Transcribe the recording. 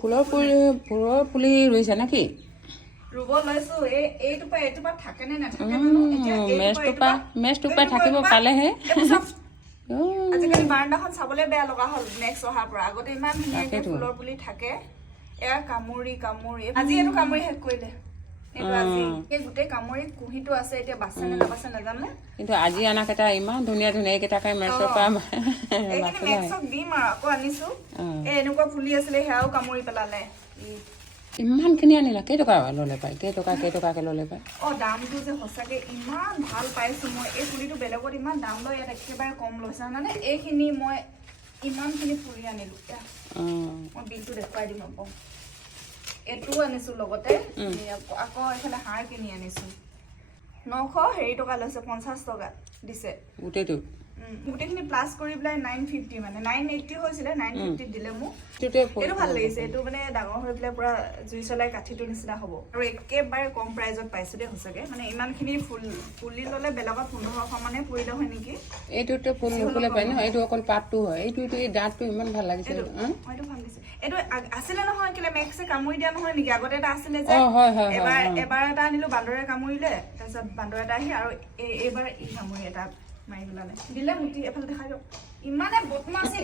ফুলৰ পুলি ৰুইছে নেকি? ৰুব লৈছো এইটোপা থাকে নে নাথাকে মেজটোপা থাকিব পালেহে আজিকালি বাৰান্দাখন চাবলৈ বেয়া লগা হ'ল নেক্সট অহাৰ পৰা আগতে ইমান ধুনীয়াকে ফুলৰ পুলি থাকে এয়া কামুৰি আজি এইটো কামুৰি শেষ কৰিলে এইটো আজি এই গোটেই কামুৰি কুহিটো আছে এতিয়া বাছে নে নাবাছে নাজানো কিন্তু আজি আনা কেইটা ইমান ধুনীয়া কেইটাকে মেজৰ পৰা এইখিনি মেক্সক দিম আৰু আকৌ আনিছো এনেকুৱা ফুলি আছিলে সেয়াও কামুৰি পেলালে ইমানখিনি আনিলা কেইটকা ল'লে পায় কেইটকাকে ল'লে পায় দামটো যে সঁচাকে ইমান ভাল পাইছো মই এই পুলিটো বেলেগত ইমান দাম লয় ইয়াত একেবাৰে কম লৈছে মানে এইখিনি মই ইমানখিনি ফুলি আনিলো মই বিলটো দেখুৱাই দিম আকৌ এইটোও আনিছো লগতে আকৌ এইফালে হাঁহ কিনি আনিছো 900 টকা লৈছে 50 টকা দিছে গোটেইখিনি প্লাছ কৰি পেলাই 950 মানে 980 হৈছিলে 950 দিলে মোক এইটো ভাল লাগিছে এইটো মানে ডাঙৰ হৈ পেলাই পুৰা জুই চলাই কাঠিটো নিচিনা হ'ব আৰু একেবাৰে কম প্ৰাইজত পাইছো দেই সঁচাকে মানে ইমানখিনি ফুলি ল'লে বেলেগত 1500 মানে পৰিলে হয় নেকি এইটোতে ফুল নুফুলে পায় ন এইটো অকল পাতটো হয় এইটো এই ডাঁতটো ইমান ভাল লাগিছে এইটো ভাল লাগিছে এইটো আছিলে নহয় কেলে মেক্সে কামুৰি দিয়া নহয় নেকি আগতে এটা আছিলে যে এবাৰ এটা আনিলো বান্দৰে কামুৰিলে তাৰপিছত বান্দৰ এটা আহি আৰু এইবাৰ ই কামুৰি এটা মাৰি পেলালে দিলে মুঠি এফালে দেখাই দিয়ক ইমানে বদমাছি